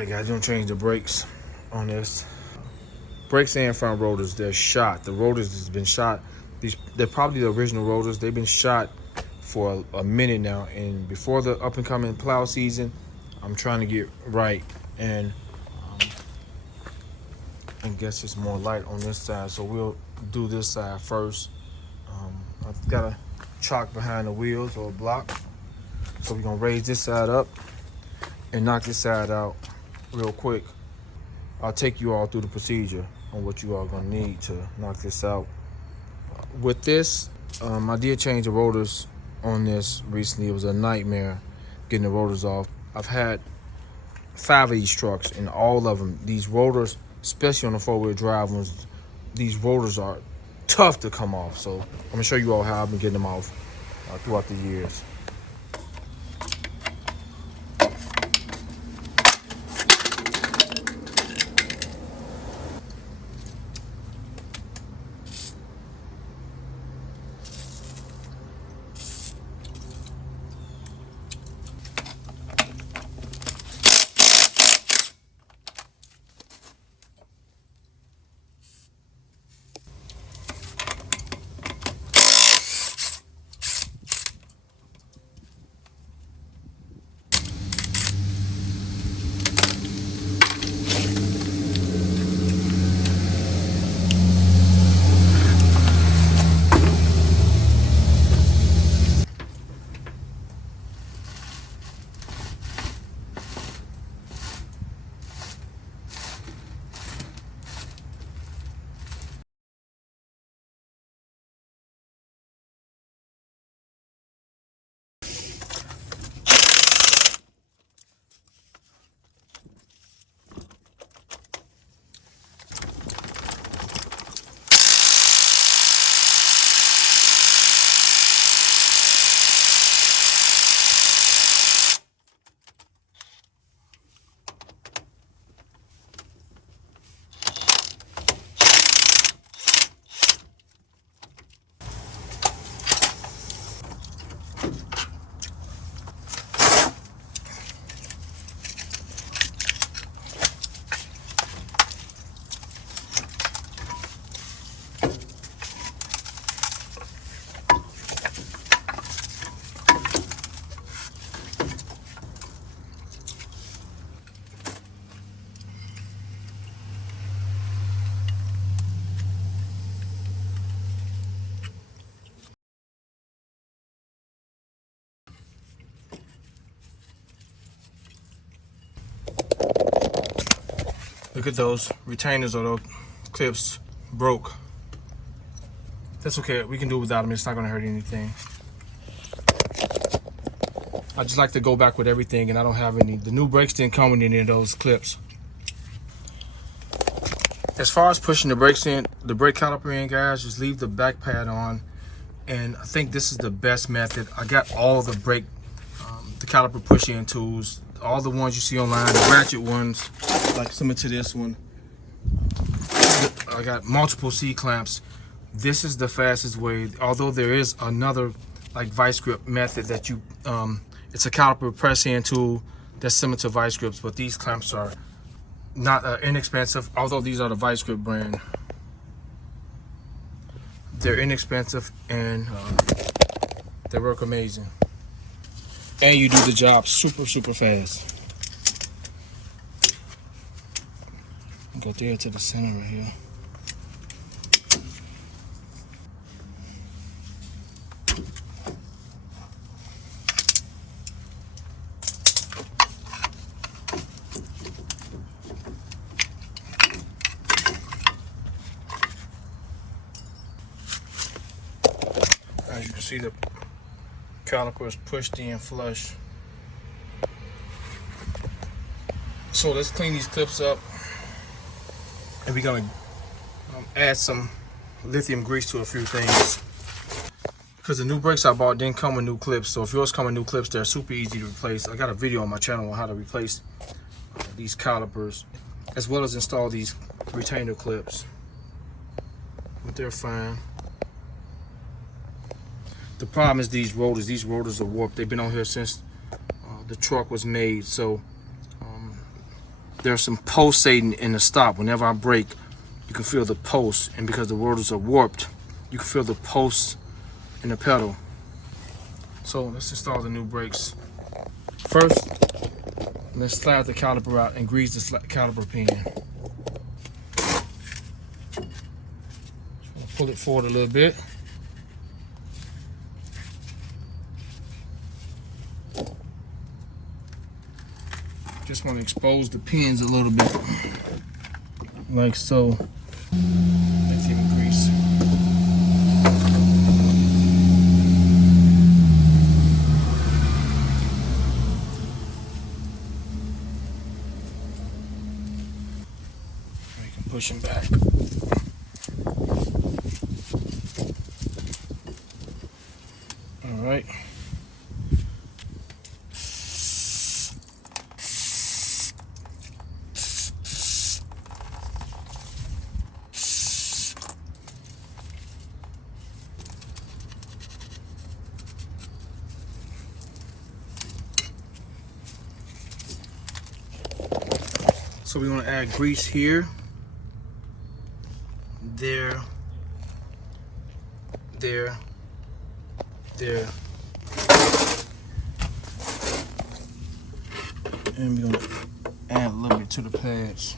Alright guys, gonna change the brakes on this. Brakes and front rotors, they're shot. The rotors has been shot. They're probably the original rotors. They've been shot for a minute now, and before the up and coming plow season, I'm trying to get right. And I guess it's more light on this side, so we'll do this side first. I've got a chalk behind the wheels or a block, so we're gonna raise this side up and knock this side out real quick. I'll take you all through the procedure on what you all gonna need to knock this out. With this, I did change the rotors on this recently. It was a nightmare getting the rotors off. I've had 5 of these trucks, and all of them, these rotors, especially on the 4-wheel drive ones, these rotors are tough to come off. So I'm gonna show you all how I've been getting them off throughout the years. Look at those retainers or those clips broke. That's okay, we can do it without them. It's not gonna hurt anything. I just like to go back with everything, and I don't have any. The new brakes didn't come with any of those clips. As far as pushing the brakes in, the brake caliper in, guys, just leave the back pad on. And I think this is the best method. I got all the brake, the caliper push-in tools, all the ones you see online, the ratchet ones, like similar to this one. I got multiple C-clamps. This is the fastest way, although there is another like vice grip method that you, it's a caliper press-in tool that's similar to vice grips, but these clamps are not inexpensive, although these are the vice grip brand. They're inexpensive, and they work amazing. And you do the job super fast. Go there to the center right here. As you can see, the caliper is pushed in flush. So let's clean these clips up, and we're gonna add some lithium grease to a few things, because the new brakes I bought didn't come with new clips. So if yours come with new clips, they're super easy to replace. I got a video on my channel on how to replace these calipers, as well as install these retainer clips, but they're fine. The problem is these rotors are warped. They've been on here since the truck was made, so there's some pulsating in the stop. Whenever I brake, you can feel the pulse, and because the rotors are warped, you can feel the pulse in the pedal. So let's install the new brakes. First, let's slide the caliper out and grease the caliper pin. Pull it forward a little bit. Just want to expose the pins a little bit, like so. Let's even grease. We can push them back. All right. So we want to add grease here, there, there, there, and we're going to add a little bit to the pads.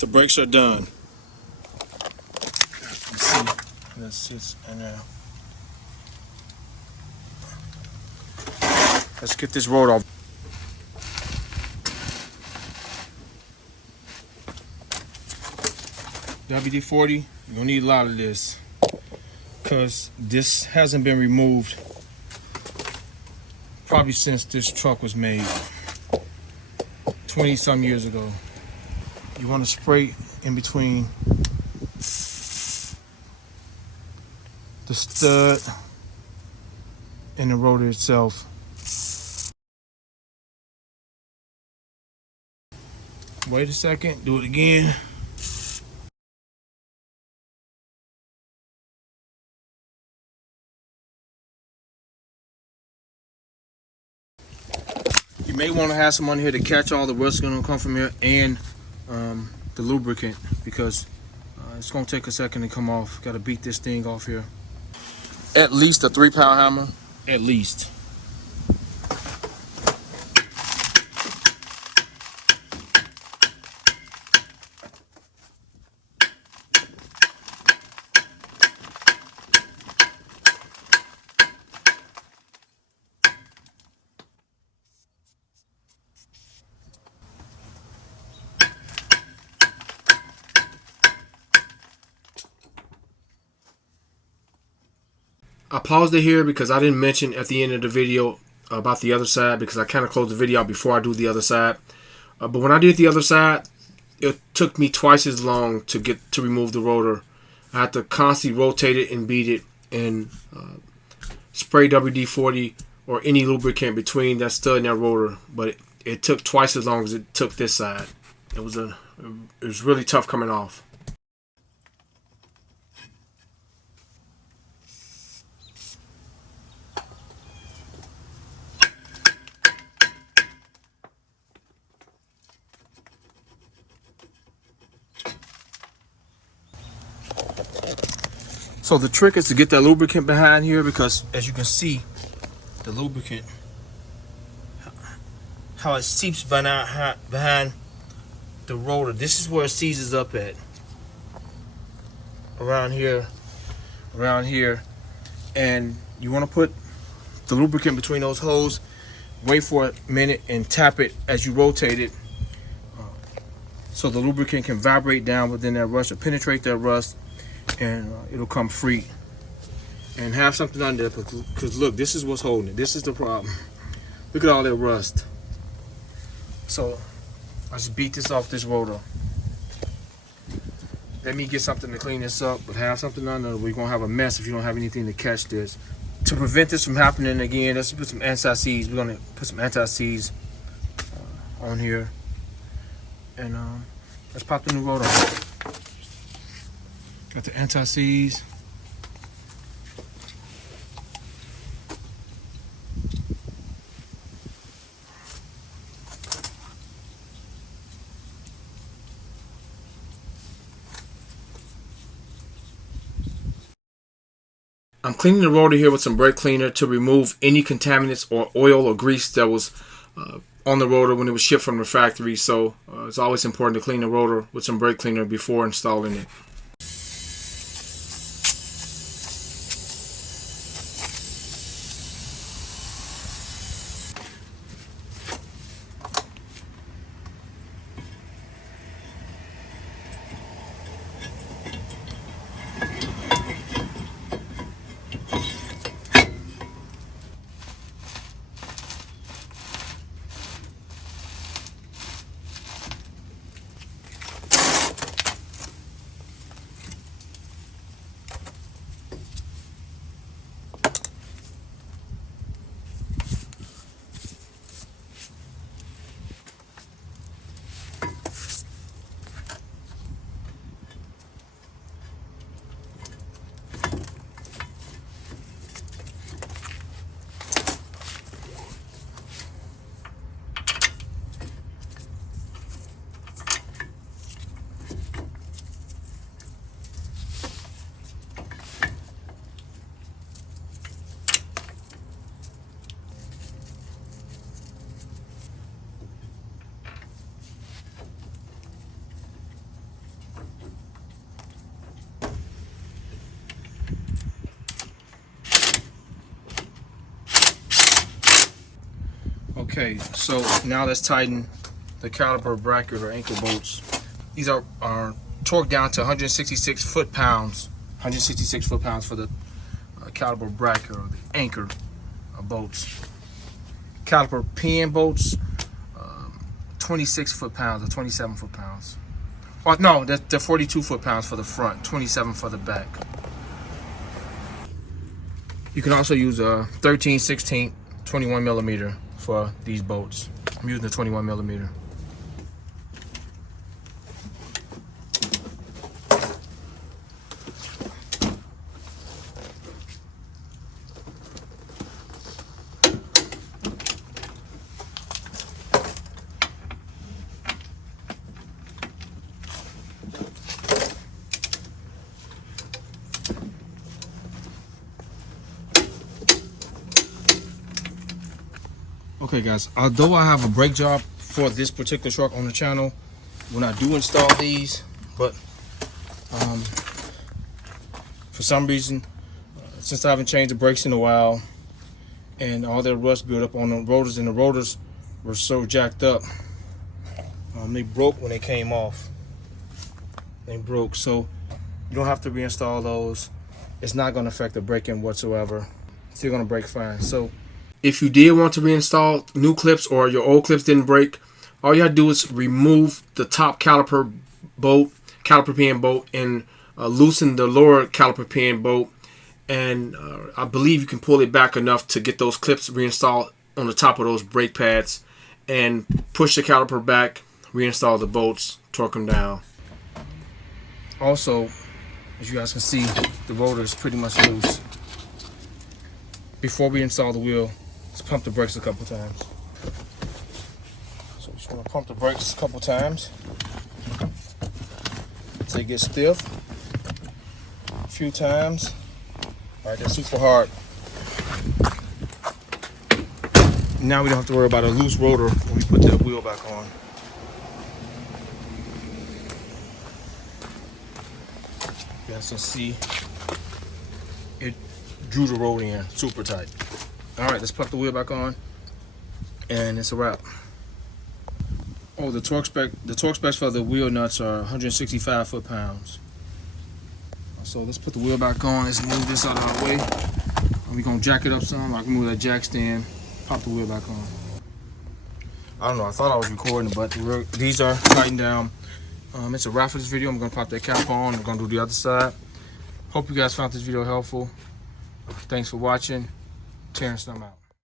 The brakes are done. Let's see. That sits in there. Let's get this road off. WD-40, you're gonna need a lot of this because this hasn't been removed probably since this truck was made 20 some years ago. You want to spray in between the stud and the rotor itself. Wait a second, do it again. You may want to have some on here to catch all the rust gonna come from here and the lubricant, because it's gonna take a second to come off. Got to beat this thing off here. At least a 3-pound hammer, at least. I paused it here because I didn't mention at the end of the video about the other side because I kind of closed the video out before I do the other side. But when I did the other side, it took me twice as long to remove the rotor. I had to constantly rotate it and beat it and spray WD-40 or any lubricant between that stud and that rotor. But it took twice as long as it took this side. It was really tough coming off. So the trick is to get that lubricant behind here, because as you can see, the lubricant, how it seeps behind the rotor. This is where it seizes up at. Around here. And you want to put the lubricant between those holes, wait for a minute and tap it as you rotate it, so the lubricant can vibrate down within that rust or penetrate that rust, and it'll come free. And have something under there, because look, this is what's holding it. This is the problem. Look at all that rust. So I just beat this off this rotor. Let me get something to clean this up, but have something under it. We're gonna have a mess if you don't have anything to catch this. To prevent this from happening again, let's put some anti-seize. We're gonna put some anti-seize on here, and let's pop the new rotor. Got the anti-seize. I'm cleaning the rotor here with some brake cleaner to remove any contaminants or oil or grease that was on the rotor when it was shipped from the factory. So it's always important to clean the rotor with some brake cleaner before installing it. Okay, so now let's tighten the caliper bracket or ankle bolts. These are torqued down to 166 foot-pounds. 166 foot-pounds for the caliper bracket or the anchor bolts. Caliper pin bolts, 26 foot-pounds or 27 foot-pounds. Oh, no, they're 42 foot-pounds for the front, 27 for the back. You can also use a 13, 16, 21 millimeter for these bolts. I'm using the 21 millimeter. Okay guys, although I have a brake job for this particular truck on the channel when I do install these, but for some reason, since I haven't changed the brakes in a while and all that rust built up on the rotors, and the rotors were so jacked up, they broke when they came off. They broke, so you don't have to reinstall those. It's not going to affect the braking whatsoever. Still going to brake fine. So if you did want to reinstall new clips or your old clips didn't break, all you have to do is remove the top caliper pin bolt, and loosen the lower caliper pin bolt. And I believe you can pull it back enough to get those clips reinstalled on the top of those brake pads, and push the caliper back, reinstall the bolts, torque them down. Also, as you guys can see, the rotor is pretty much loose. Before we install the wheel, let's pump the brakes a couple times. So just want to pump the brakes a couple times until they get stiff. A few times. All right, that's super hard. Now we don't have to worry about a loose rotor when we put that wheel back on. You guys can see it drew the rotor in super tight. All right, let's put the wheel back on, and it's a wrap. Oh, the torque specs for the wheel nuts are 165 foot-pounds. So let's put the wheel back on. Let's move this out of our way. We're gonna jack it up some. I can move that jack stand, pop the wheel back on. I don't know, I thought I was recording, but these are tightened down. It's a wrap for this video. I'm gonna pop that cap on. I'm gonna do the other side. Hope you guys found this video helpful. Thanks for watching. Terrence, I'm out.